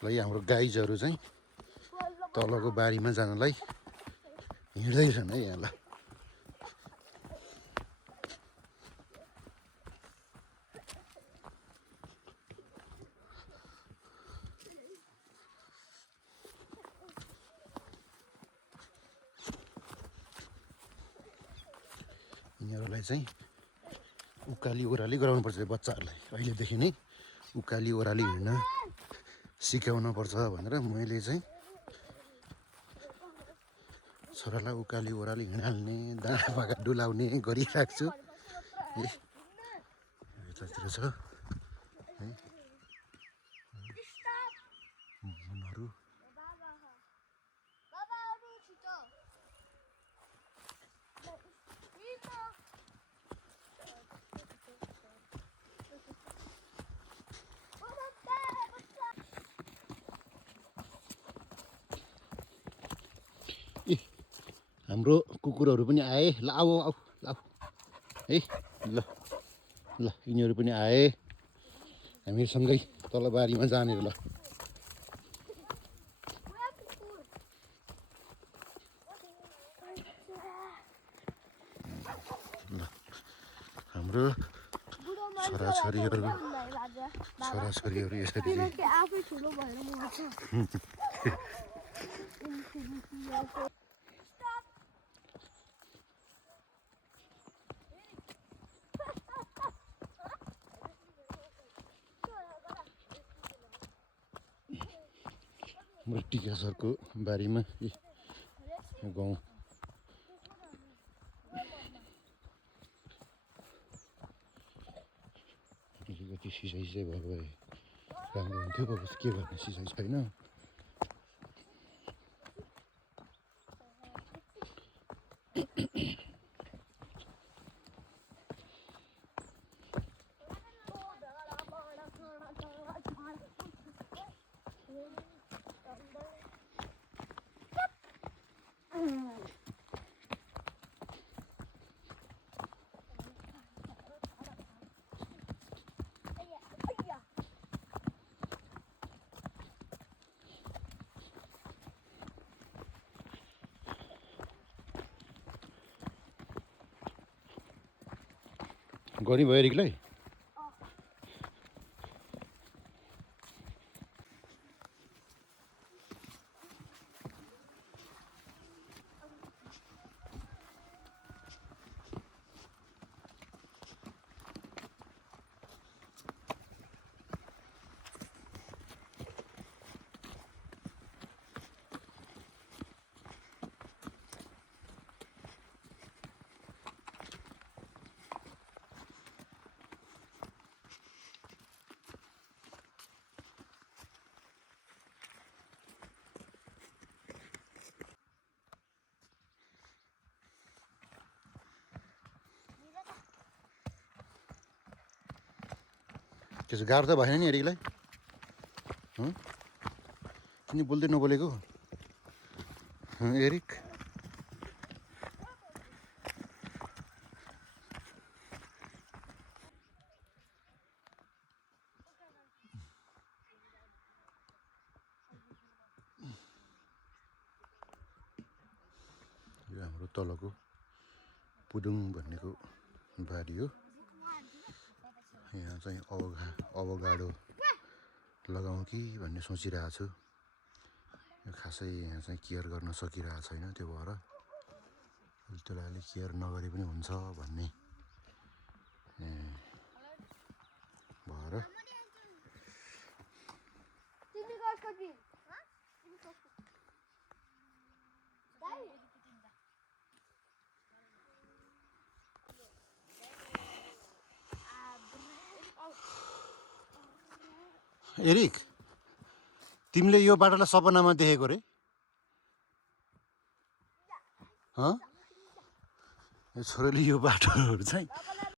ल हाम्रो गाइजहरू चाहिँ तलको बारीमा जानलाई हिँड्दैछन् है यहाँ। ल यिनीहरूलाई चाहिँ उकाली ओह्राली गराउनुपर्छ बच्चाहरूलाई। अहिलेदेखि नै उकाली ओह्राली हिँड्न सिकाउनुपर्छ भनेर मैले चाहिँ छोरालाई उकाली ओह्राली हिँडाल्ने दाना पाका डुलाउने गरिरहेको छु। यतातिर छ है मुनहरू। हाम्रो कुकुरहरू पनि आए। ल आऊ आऊ आऊ है। ल ल यिनीहरू पनि आए हामीसँगै तल बारीमा जाने। ल हाम्रो छोराछोरीहरू यसरी आफै ठुलो भएर मर्छ। हाम्रो टिका सरको बारीमा गाउँ अलिकति सिँचाइ चाहिँ भयो भए राम्रो हुन्थ्यो। अब के गर्ने सिँचाइ छैन। गरी भयो एरिकलाई। त्यसो गाह्रो त भएन नि एरिकलाई। किन बोल्दै नबोलेको एरिक? यो हाम्रो तलको पुदुङ भन्नेको बारी हो। यहाँ चाहिँ अभोगाडो लगाउँ कि भन्ने सोचिरहेको छु। यो खासै यहाँ चाहिँ केयर गर्न सकिरहेको छैन। त्यो भएर त्यसलाई अलिक केयर नगरे पनि हुन्छ भन्ने भएर एरिक तिमीले यो बाटोलाई सपनामा देखेको रे? यो छोरीले यो बाटोहरू चाहिँ